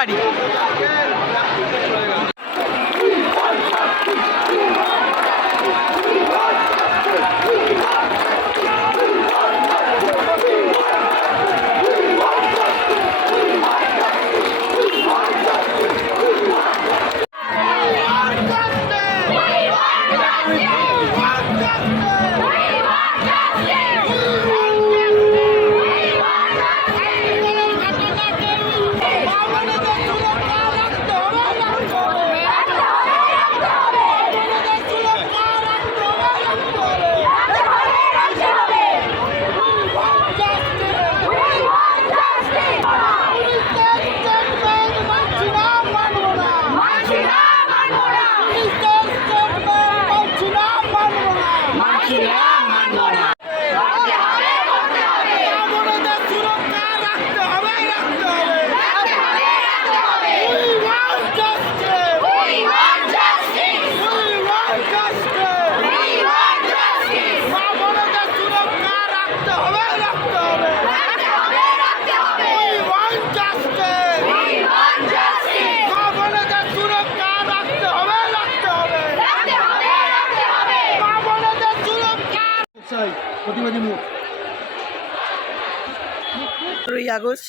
everybody. দিব পনেরোই August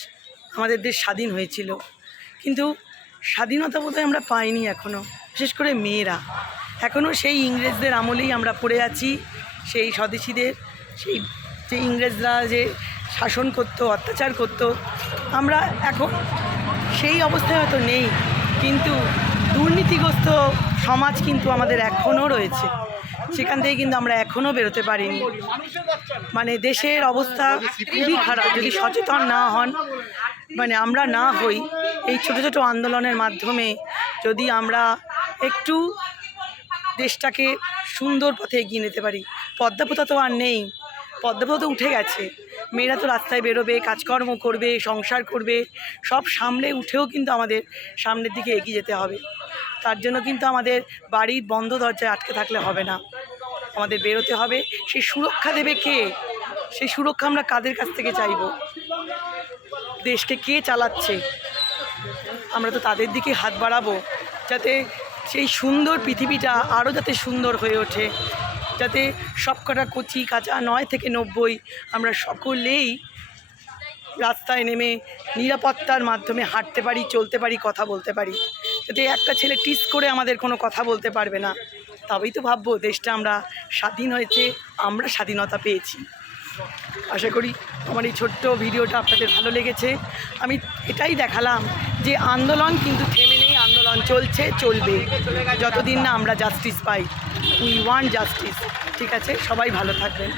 আমাদের দেশ স্বাধীন হয়েছিল। কিন্তু স্বাধীনতা বোধহয় আমরা পাইনি এখনও বিশেষ করে মেয়েরা। এখনও সেই ইংরেজদের আমলেই আমরা পড়ে আছি, সেই স্বদেশীদের, সেই যে ইংরেজরা যে শাসন করতো, অত্যাচার করতো, আমরা এখন সেই অবস্থায় হয়তো নেই। কিন্তু দুর্নীতিগ্রস্ত সমাজ কিন্তু আমাদের এখনও রয়েছে। সেখান থেকে কিন্তু আমরা এখনও বেরোতে পারিনি। মানে দেশের অবস্থা খুবই খারাপ, যদি সচেতন না হন মানে আমরা না হই, এই ছোট ছোট আন্দোলনের মাধ্যমে যদি আমরা একটু দেশটাকে সুন্দর পথে এগিয়ে নিতে পারি। পদ্মাপতা তো আর নেই। পদ্মাপথ উঠে গেছে। মেয়েরা তো রাস্তায় বেরোবে, কাজকর্ম করবে, সংসার করবে, সব সামলে উঠেও কিন্তু আমাদের সামনের দিকে এগিয়ে যেতে হবে। তার জন্য কিন্তু আমাদের বাড়ির বন্ধ দরজায় আটকে থাকলে হবে না। আমাদের বেরোতে হবে। সেই সুরক্ষা দেবে কে? সেই সুরক্ষা আমরা কাদের কাছ থেকে চাইব? দেশকে কে চালাচ্ছে? আমরা তো তাদের দিকে হাত বাড়াবো, যাতে সেই সুন্দর পৃথিবীটা আরও যাতে সুন্দর হয়ে ওঠে। যাতে সবকটা কচি, কাঁচা নয় থেকে নব্বই আমরা সকলেই রাস্তায় নেমে নিরাপত্তার মাধ্যমে হাঁটতে পারি, চলতে পারি, কথা বলতে পারি। যাতে একটা ছেলে টিস করে আমাদের কোনো কথা বলতে পারবে না, তবেই তো ভাববো দেশটা আমরা স্বাধীন হয়েছে, আমরা স্বাধীনতা পেয়েছি। আশা করি আমার এই ছোট্ট ভিডিওটা আপনাদের ভালো লেগেছে। আমি এটাই দেখালাম যে আন্দোলন কিন্তু থেমে নেই, আন্দোলন চলছে, চলবে। যতদিন না আমরা justice pi. We want justice. ঠিক আছে? সবাই ভালো থাকবেন।